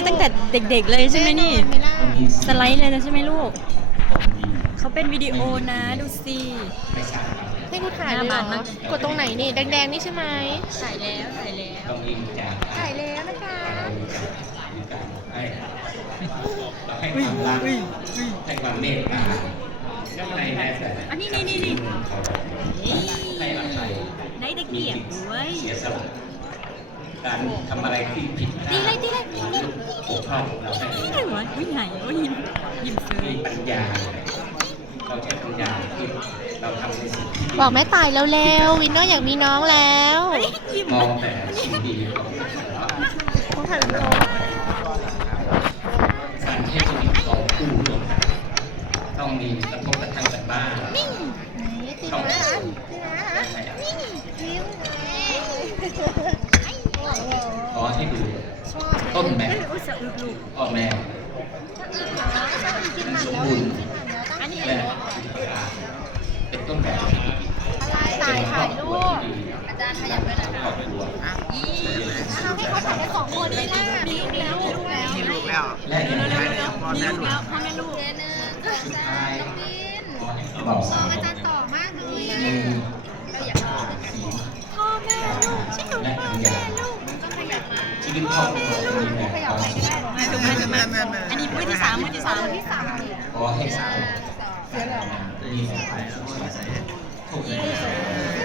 ี่ตั้งแต่เด็กๆเลยใช่ไหมนี่สไลด์เลยนะใช่ไหมลูกเขาเป็นวิดีโอนะดูสิให้กูถ่ายเลยหรอกดตรงไหนนี่แดงๆนี่ใช่ไหมถ่ายแล้วถ่ายแล้วถ่ายแล้วนะคะให้ความรักให้ความเมตตาก็ในแอันนี้นี่นี่นี่ในเด็กเกียรติเสียสละการทำอะไรที่ผิดพลาดภาพของเราใช่ไหมวะวิ่งไงวิ่งยิ้มเลยปัญญาเราใช้ปัญญาที่เราทำในสิ่งที่บอกแม่ตายแล้ววินน้อยากมีน้องแล้วมอง แต่สิ่งดีของเราแล้วสารทีมีของคู่ต้องมีกระทบกระทั่งกันบ้างนี่ไหนที่ไหน้นแบบออกแนวสมบูรณ์แบบเป็นต้นแบบถ่ายถ่ายรูปอาจารย์ขยับไปไหนวค่ะอีเขาถ่ายได้สองคนเลยนะมีลูกแล้วมีลูกแล้วแล้วมีลูกแล้วพ่อแม่ลูกเจนเนอร์แจ็คสันลินอาจารย์ต่อื่นอนี่ถูก่ถูก่ถันนี้มือที่สามมือที่สามที่สามออให้สามนี่ไถูกไหม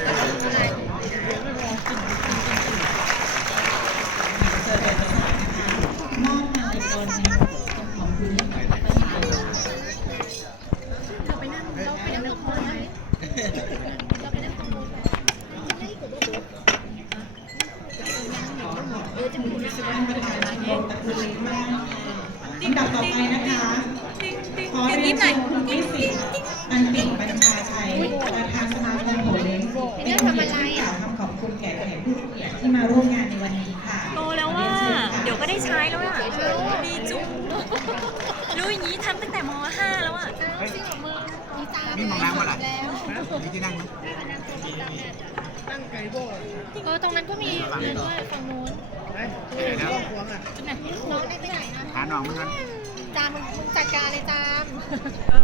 เราไปนั่งเราไปนั่ละจะมีคนที่ซื้อมาทานนะเนี่ยติ๊กต่อไปนะคะขอเรียนชมคุณพี่สิทธิ์อันติ่งบัญชาชัย ประธานสมาคมโหเล้งเป็นผู้ที่กล่าวคำขอบคุณแก่แขกผู้เกียรติที่มาร่วมงานในวันนี้ค่ะโตแล้วว่า เดี๋ยวก็ได้ใช้แล้วอ่ะมีจุ๊บรู้อย่างนี้ทำตั้งแต่ม .5 แล้วอ่ะจริงเหรอมือมีจานมีมองแล้วว่าอะไรที่นั่งไก่บ่ เออ ตรงนั้นก็มีฝั่งนู้น ไปไหนนะน้องได้ไปไหนนะหาหนองมั้งจานจัดการเลยจาน